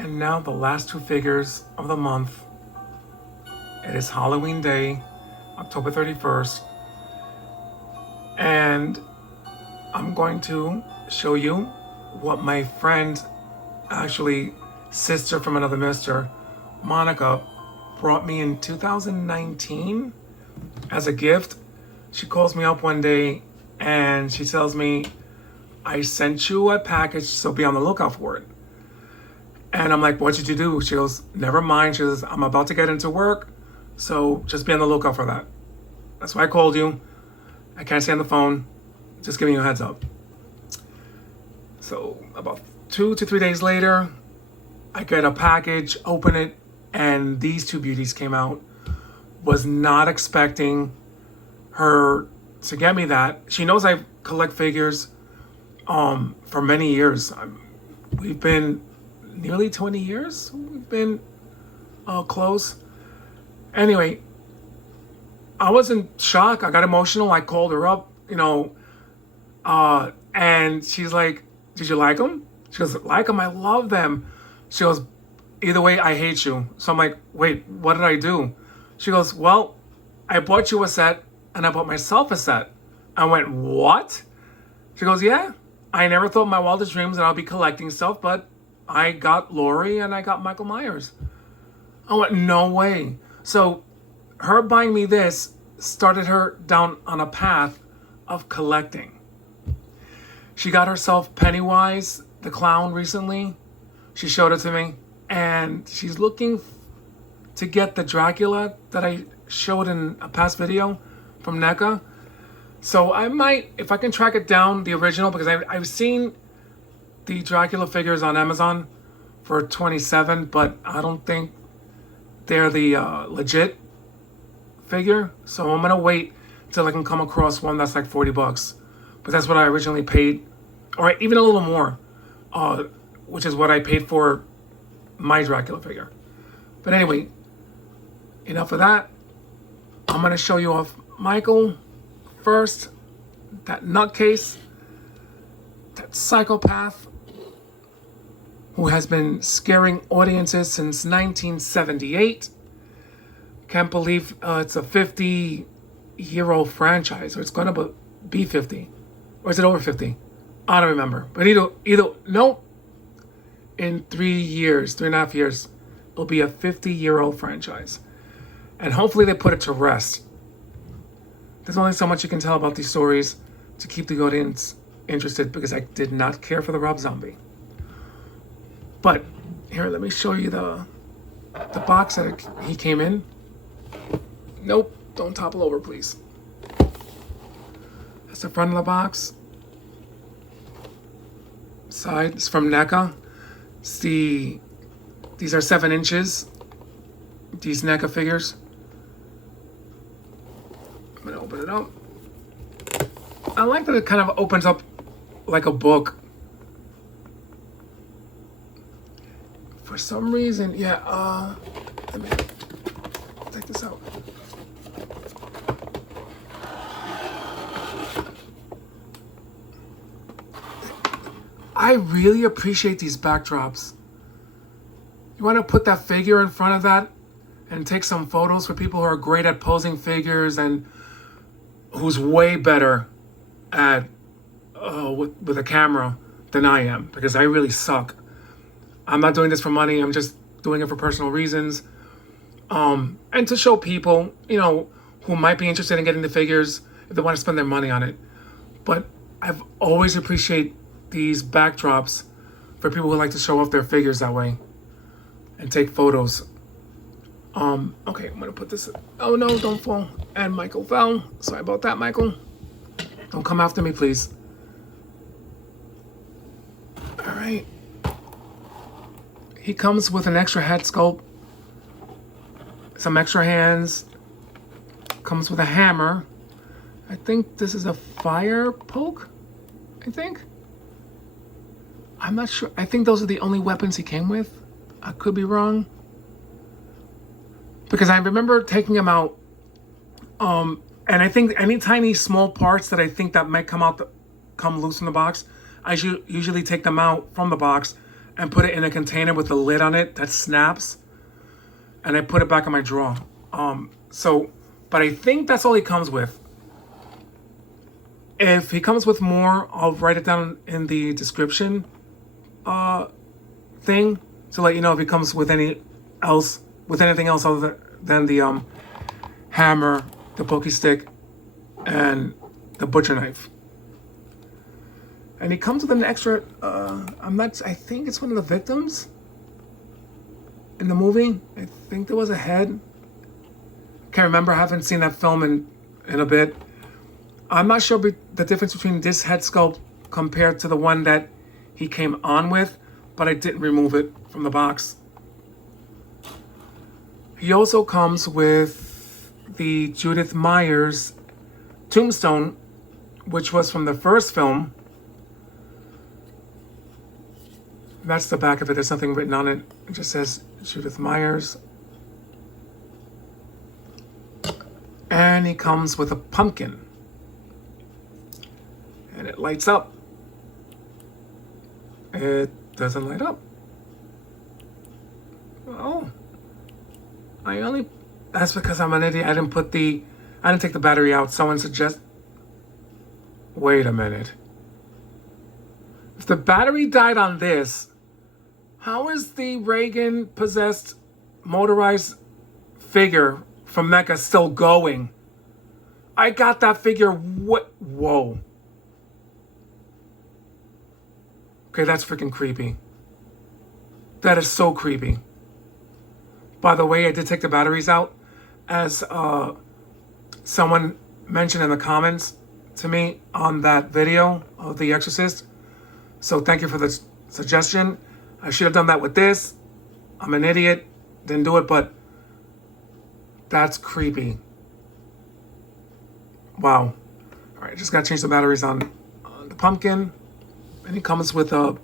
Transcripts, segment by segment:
And now the last two figures of the month. It is Halloween Day, October 31st. And I'm going to show you what my friend, actually sister from another mister, Monica, brought me in 2019 as a gift. She calls me up one day and she tells me, I sent you a package, so be on the lookout for it. And I'm like, what did you do? She goes, never mind. She says, I'm about to get into work, so just be on the lookout for that. That's why I called you. I can't stay on the phone. Just giving you a heads up. So about 2 to 3 days later, I get a package, open it, and these two beauties came out. Was not expecting her to get me that. She knows I collect figures for many years. We've been nearly 20 years. We've been close. Anyway, I was in shock. I got emotional. I called her up, and she's like, did you like them? She goes, like them? I love them. She goes, either way, I hate you. So I'm like, wait, what did I do? She goes, well, I bought you a set and I bought myself a set. I went, what? She goes, yeah, I never thought in my wildest dreams that I'll be collecting stuff, but I got Laurie and I got Michael Myers. I went, no way. So her buying me this started her down on a path of collecting. She got herself Pennywise, the clown, recently. She showed it to me. And she's looking to get the Dracula that I showed in a past video from Neca. So I might, if I can track it down, the original, because I've seen the Dracula figures on Amazon for $27, but I don't think they're the legit figure. So I'm gonna wait until I can come across one that's like $40. But that's what I originally paid, or even a little more, which is what I paid for my Dracula figure. But anyway, enough of that. I'm gonna show you off Michael first. That nutcase, that psychopath who has been scaring audiences since 1978. Can't believe it's a 50-year-old franchise, or it's gonna be 50, or is it over 50? I don't remember. But either no. In 3 years, 3.5 years, it'll be a 50-year-old franchise. And hopefully they put it to rest. There's only so much you can tell about these stories to keep the audience interested, because I did not care for the Rob Zombie. But here, let me show you the box that he came in. Nope, don't topple over, please. That's the front of the box. Side is from Neca. These are 7 inches. These Neca figures. I'm gonna open it up. I like that it kind of opens up like a book. For some reason, yeah, let me take this out. I really appreciate these backdrops. You want to put that figure in front of that and take some photos for people who are great at posing figures and who's way better at with a camera than I am, because I really suck. I'm not doing this for money. I'm just doing it for personal reasons, and to show people, who might be interested in getting the figures if they want to spend their money on it. But I've always appreciated these backdrops for people who like to show off their figures that way and take photos. Okay, I'm gonna put this. Oh no, don't fall. And Michael fell. Sorry about that, Michael. Don't come after me, please. All right. He comes with an extra head sculpt, some extra hands, comes with a hammer. I think this is a fire poke, I think. I'm not sure. I think those are the only weapons he came with. I could be wrong. Because I remember taking him out, and I think any tiny small parts that I think that might come loose in the box, I usually take them out from the box and put it in a container with a lid on it that snaps, and I put it back in my drawer. But I think that's all he comes with. If he comes with more, I'll write it down in the description thing to let you know if he comes with anything else other than the hammer, the pokey stick, and the butcher knife. And he comes with an extra. I think it's one of the victims in the movie. I think there was a head. Can't remember. I haven't seen that film in a bit. I'm not sure the difference between this head sculpt compared to the one that he came on with, but I didn't remove it from the box. He also comes with the Judith Myers tombstone, which was from the first film. That's the back of it. There's nothing written on it. It just says Judith Myers. And he comes with a pumpkin. And it lights up. It doesn't light up. Oh. That's because I'm an idiot. I didn't take the battery out. Someone wait a minute. If the battery died on this, how is the Reagan possessed motorized figure from Neca still going? I got that figure. Whoa. Okay, that's freaking creepy. That is so creepy. By the way, I did take the batteries out, as someone mentioned in the comments to me on that video of The Exorcist. So thank you for the suggestion. I should have done that with this. I'm an idiot. Didn't do it, but that's creepy. Wow. All right, just got to change the batteries on the pumpkin. And it comes with a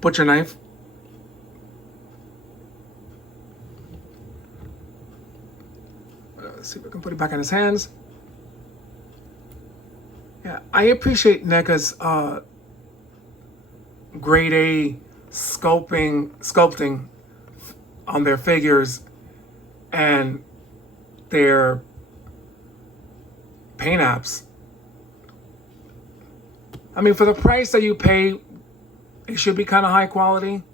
butcher knife. Let's see if we can put it back in his hands. Yeah, I appreciate NECA's grade A sculpting on their figures and their paint apps. I mean, for the price that you pay, it should be kind of high quality,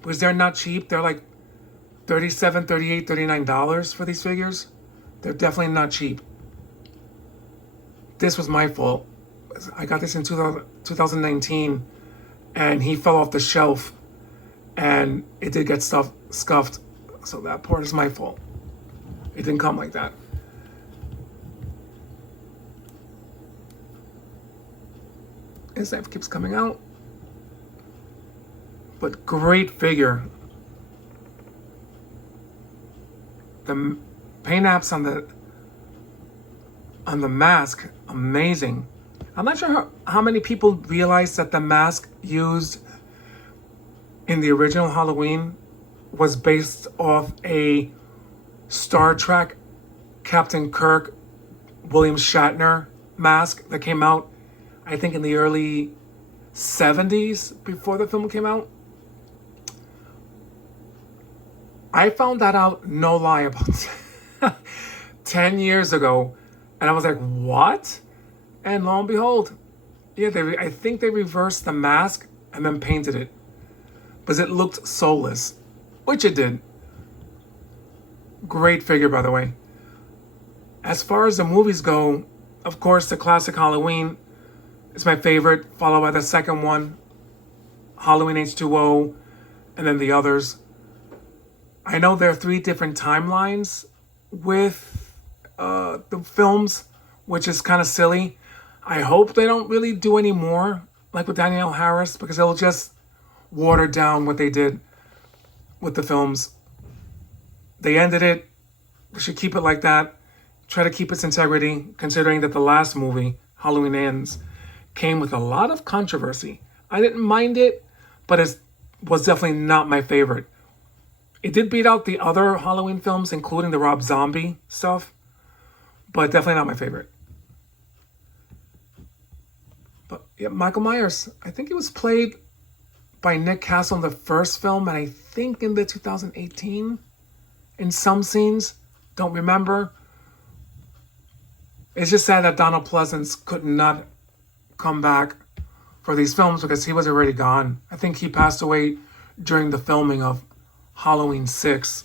because they're not cheap. They're like $37, $38, $39 for these figures. They're definitely not cheap. This was my fault. I got this in 2019, and he fell off the shelf, and it did get scuffed. So that part is my fault. It didn't come like that. His knife keeps coming out. But great figure. The paint apps on the mask, amazing. I'm not sure how many people realize that the mask used in the original Halloween was based off a Star Trek Captain Kirk William Shatner mask that came out, I think, in the early 70s, before the film came out. I found that out, no lie, about 10 years ago, and I was like, what? And lo and behold, yeah, I think they reversed the mask and then painted it, because it looked soulless, which it did. Great figure, by the way. As far as the movies go, of course, the classic Halloween is my favorite, followed by the second one, Halloween H2O, and then the others. I know there are 3 different timelines with the films, which is kind of silly. I hope they don't really do any more, like with Danielle Harris, because it'll just water down what they did with the films. They ended it. We should keep it like that. Try to keep its integrity, considering that the last movie, Halloween Ends, came with a lot of controversy. I didn't mind it, but it was definitely not my favorite. It did beat out the other Halloween films, including the Rob Zombie stuff, but definitely not my favorite. But yeah, Michael Myers, I think he was played by Nick Castle in the first film, and I think in the 2018 in some scenes. Don't remember. It's just sad that Donald Pleasance could not come back for these films because he was already gone. I think he passed away during the filming of Halloween 6.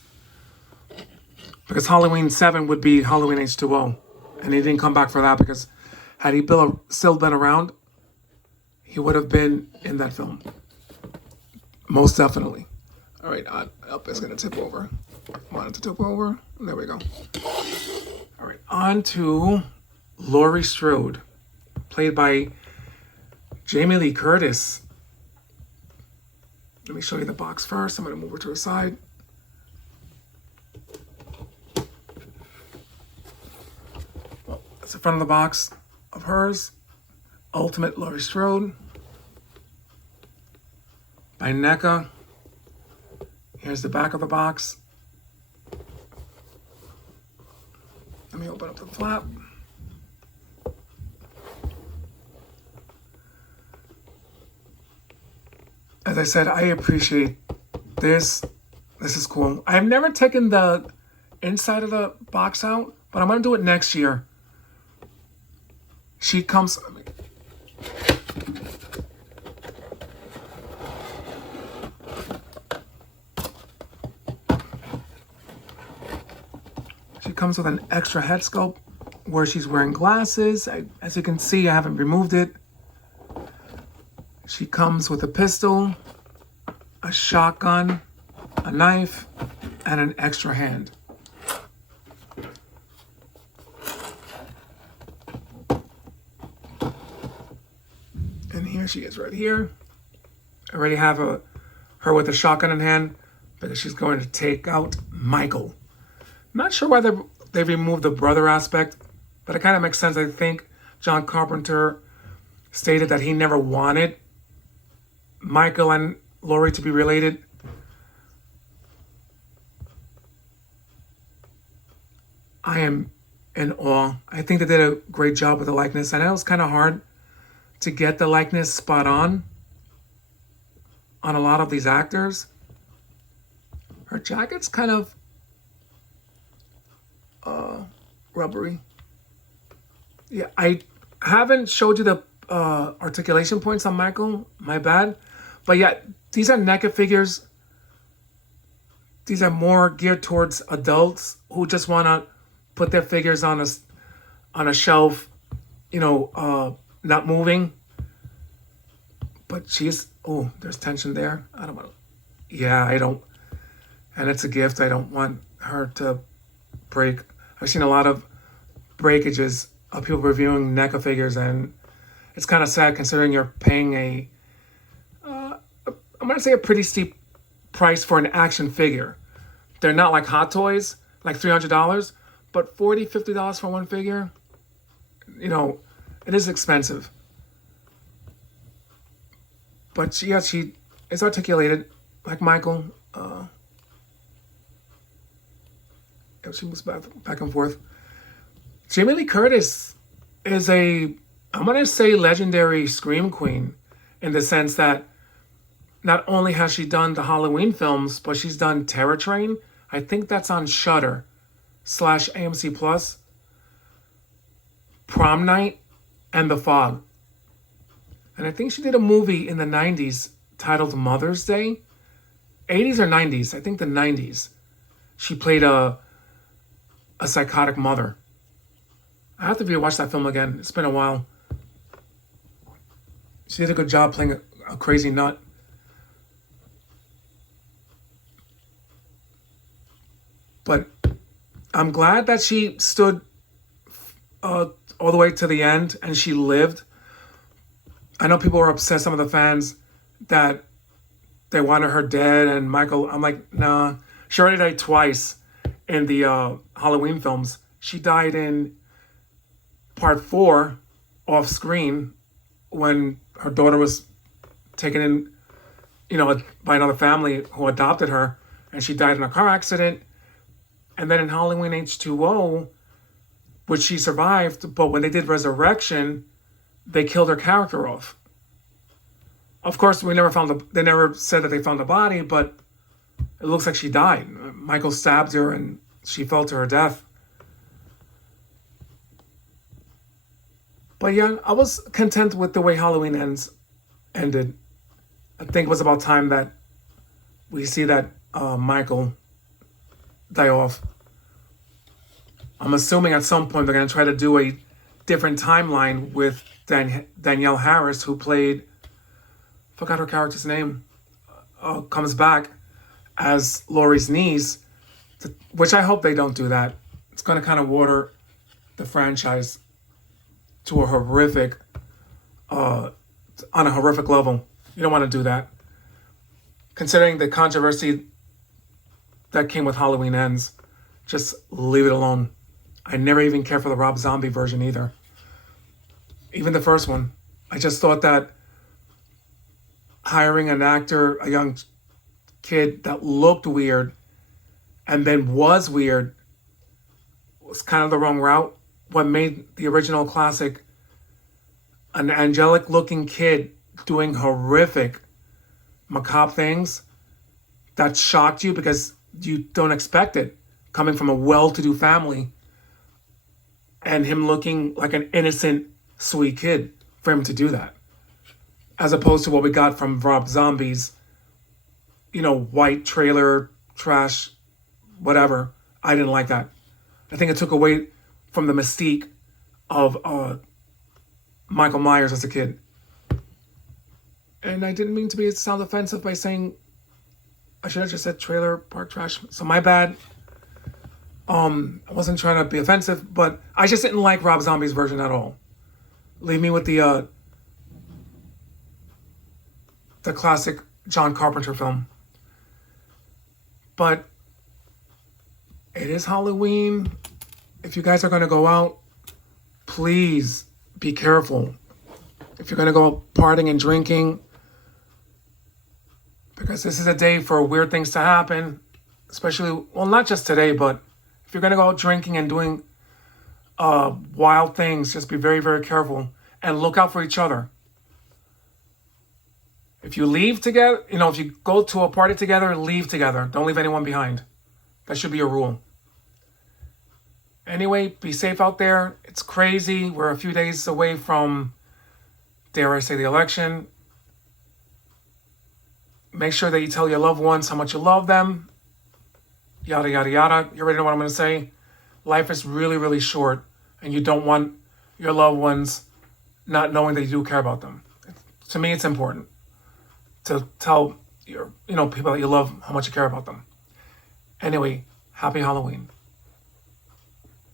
Because Halloween 7 would be Halloween H2O. And he didn't come back for that because had he still been around, he would have been in that film. Most definitely. All right, it's going to tip over. Want it to tip over? There we go. All right, on to Laurie Strode, played by Jamie Lee Curtis. Let me show you the box first. I'm going to move her to the side. Well, that's the front of the box of hers. Ultimate Laurie Strode by Neca. Here's the back of the box. Let me open up the flap. As I said, I appreciate this. This is cool. I've never taken the inside of the box out, but I'm going to do it next year. She comes... She comes with an extra head sculpt where she's wearing glasses. As you can see, I haven't removed it. She comes with a pistol, a shotgun, a knife, and an extra hand. And here she is right here. I already have her with a shotgun in hand because she's going to take out Michael. I'm not sure why they removed the brother aspect, but it kind of makes sense. I think John Carpenter stated that he never wanted Michael and Laurie to be related. I am in awe. I think they did a great job with the likeness. I know it's kind of hard to get the likeness spot on a lot of these actors. Her jacket's kind of rubbery. Yeah, I haven't showed you the articulation points on Michael. My bad. But yeah, these are NECA figures. These are more geared towards adults who just want to put their figures on a shelf, not moving. But there's tension there. I don't want to. Yeah, I don't. And it's a gift. I don't want her to break. I've seen a lot of breakages of people reviewing NECA figures, and it's kind of sad considering you're paying I'm going to say a pretty steep price for an action figure. They're not like Hot Toys, like $300, but $40, $50 for one figure, it is expensive. But she is articulated like Michael. She moves back and forth. Jamie Lee Curtis is I'm going to say, legendary scream queen in the sense that not only has she done the Halloween films, but she's done Terror Train. I think that's on Shudder / AMC Plus. Prom Night and The Fog. And I think she did a movie in the 90s titled Mother's Day. 80s or 90s? I think the 90s. She played a psychotic mother. I have to rewatch that film again. It's been a while. She did a good job playing a crazy nut. But I'm glad that she stood all the way to the end and she lived. I know people were upset, some of the fans, that they wanted her dead. And Michael, I'm like, nah. She already died twice in the Halloween films. She died in part 4 off screen when her daughter was taken in, by another family who adopted her, and she died in a car accident. And then in Halloween H2O, which she survived, but when they did Resurrection, they killed her character off. Of course, they never said that they found the body, but it looks like she died. Michael stabbed her and she fell to her death. But yeah, I was content with the way Halloween ended. I think it was about time that we see that Michael die off. I'm assuming at some point they're going to try to do a different timeline with Danielle Harris, who played, forgot her character's name, comes back as Laurie's niece, which I hope they don't do that. It's going to kind of water the franchise to a horrific, on a horrific level. You don't want to do that. Considering the controversy that came with Halloween Ends, just leave it alone. I never even cared for the Rob Zombie version either. Even the first one. I just thought that hiring an actor, a young kid that looked weird and then was weird, was kind of the wrong route. What made the original classic an angelic looking kid doing horrific, macabre things that shocked you because you don't expect it, coming from a well-to-do family, and him looking like an innocent, sweet kid, for him to do that. As opposed to what we got from Rob Zombie's, white trailer, trash, whatever. I didn't like that. I think it took away from the mystique of Michael Myers as a kid. And I didn't mean to sound offensive by saying, I should have just said trailer park trash. So my bad. I wasn't trying to be offensive, but I just didn't like Rob Zombie's version at all. Leave me with the classic John Carpenter film. But it is Halloween. If you guys are going to go out, please be careful. If you're going to go partying and drinking, because this is a day for weird things to happen, especially, well, not just today, but if you're going to go out drinking and doing wild things, just be very, very careful and look out for each other. If you leave together, if you go to a party together, leave together. Don't leave anyone behind. That should be a rule. Anyway, be safe out there. It's crazy. We're a few days away from, dare I say, the election. Make sure that you tell your loved ones how much you love them. Yada, yada, yada. You already know what I'm going to say. Life is really, really short, and you don't want your loved ones not knowing that you do care about them. To me, it's important to tell your, people that you love how much you care about them. Anyway, happy Halloween.